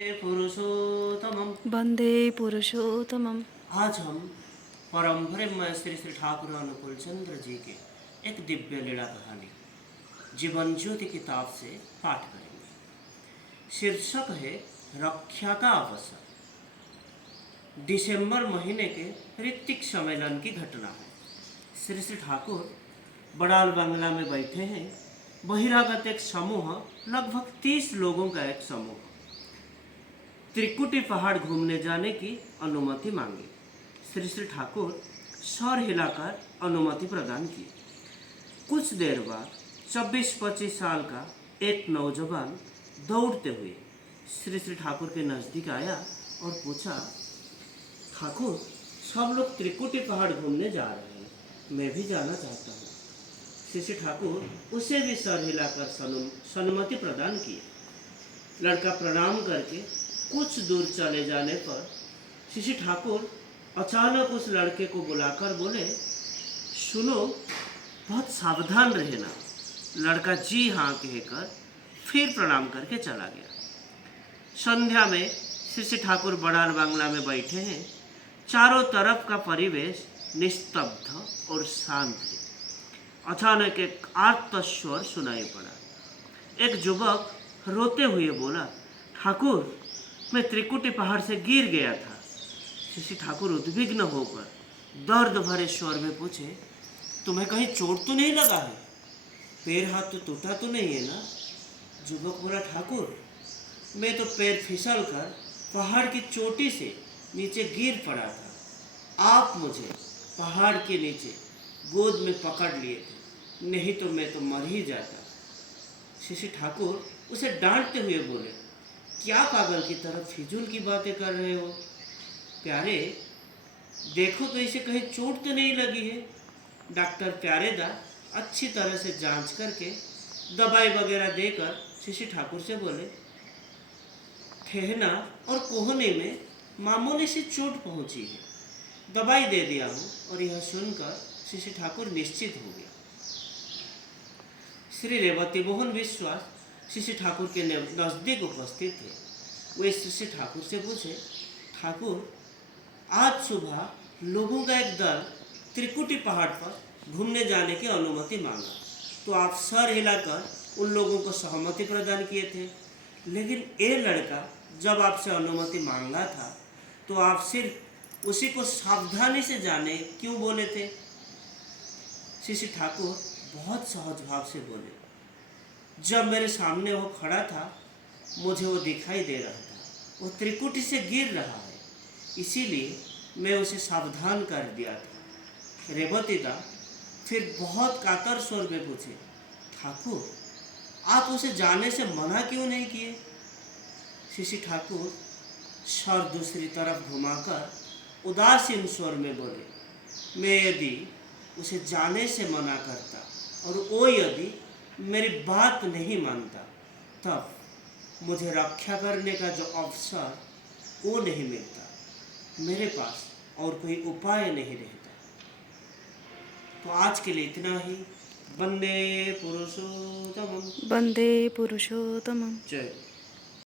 पुरुषोत्तमम। वंदे पुरुषोत्तमम। आज हम परम ब्रह्म श्री श्री ठाकुर अनुकूल चंद्र जी के एक दिव्य लीला कहानी जीवन ज्योति किताब से पाठ करेंगे। शीर्षक है रक्षा का अवसर। दिसंबर महीने के ऋतिक सम्मेलन की घटना है। श्री श्री ठाकुर बड़ाल बंगला में बैठे हैं। बहिरागत एक समूह, लगभग 30 लोगों का एक समूह, त्रिकुटी पहाड़ घूमने जाने की अनुमति मांगी। श्री श्री ठाकुर सर हिलाकर अनुमति प्रदान की। कुछ देर बाद 24-25 साल का एक नौजवान दौड़ते हुए श्री श्री ठाकुर के नज़दीक आया और पूछा, ठाकुर, सब लोग त्रिकुटी पहाड़ घूमने जा रहे हैं, मैं भी जाना चाहता हूँ। श्री श्री ठाकुर उसे भी सर हिलाकर सम्मति प्रदान की। लड़का प्रणाम करके कुछ दूर चले जाने पर श्री ठाकुर अचानक उस लड़के को बुलाकर बोले, सुनो, बहुत सावधान रहना। लड़का जी हाँ कहकर फिर प्रणाम करके चला गया। संध्या में श्री ठाकुर बड़ाल बांग्ला में बैठे हैं। चारों तरफ का परिवेश निस्तब्ध और शांत है। अचानक एक आर्तस्वर सुनाई पड़ा। एक युवक रोते हुए बोला, ठाकुर, मैं त्रिकुटी पहाड़ से गिर गया था। श्री ठाकुर उद्विग्न होकर दर्द भरे स्वर में पूछे, तुम्हें कहीं चोट तो नहीं लगा है? पैर हाथ तो टूटा तो नहीं है ना? युवक बोला, ठाकुर, मैं तो पैर फिसल कर पहाड़ की चोटी से नीचे गिर पड़ा था। आप मुझे पहाड़ के नीचे गोद में पकड़ लिए थे, नहीं तो मैं तो मर ही जाता। श्री ठाकुर उसे डांटते हुए बोले, क्या पागल की तरह फिजूल की बातें कर रहे हो? प्यारे, देखो तो इसे कहीं चोट तो नहीं लगी है। डॉक्टर प्यारेदा अच्छी तरह से जांच करके दवाई वगैरह देकर श्री ठाकुर से बोले, ठहना और कोहने में मामूली सी चोट पहुंची है, दवाई दे दिया हूँ। और यह सुनकर श्री ठाकुर निश्चित हो गया। श्री रेवती मोहन विश्वास श्री ठाकुर के नज़दीक उपस्थित थे। वे श्री ठाकुर से पूछे, ठाकुर, आज सुबह लोगों का एक दल त्रिकुटी पहाड़ पर घूमने जाने की अनुमति मांगा, तो आप सर हिलाकर उन लोगों को सहमति प्रदान किए थे। लेकिन ये लड़का जब आपसे अनुमति मांगा था तो आप सिर्फ उसी को सावधानी से जाने क्यों बोले थे? श्री ठाकुर बहुत सहज भाव से बोले, जब मेरे सामने वो खड़ा था, मुझे वो दिखाई दे रहा था, वो त्रिकुटी से गिर रहा है, इसीलिए मैं उसे सावधान कर दिया था। रेवतीदा फिर बहुत कातर स्वर में पूछे, ठाकुर, आप उसे जाने से मना क्यों नहीं किए? श्री ठाकुर सर दूसरी तरफ घुमाकर उदासीन स्वर में बोले, मैं यदि उसे जाने से मना करता और वो यदि मेरी बात नहीं मानता, तब मुझे रक्षा करने का जो अवसर वो नहीं मिलता, मेरे पास और कोई उपाय नहीं रहता। तो आज के लिए इतना ही। वंदे पुरुषोत्तमम। वंदे पुरुषोत्तमम। जय।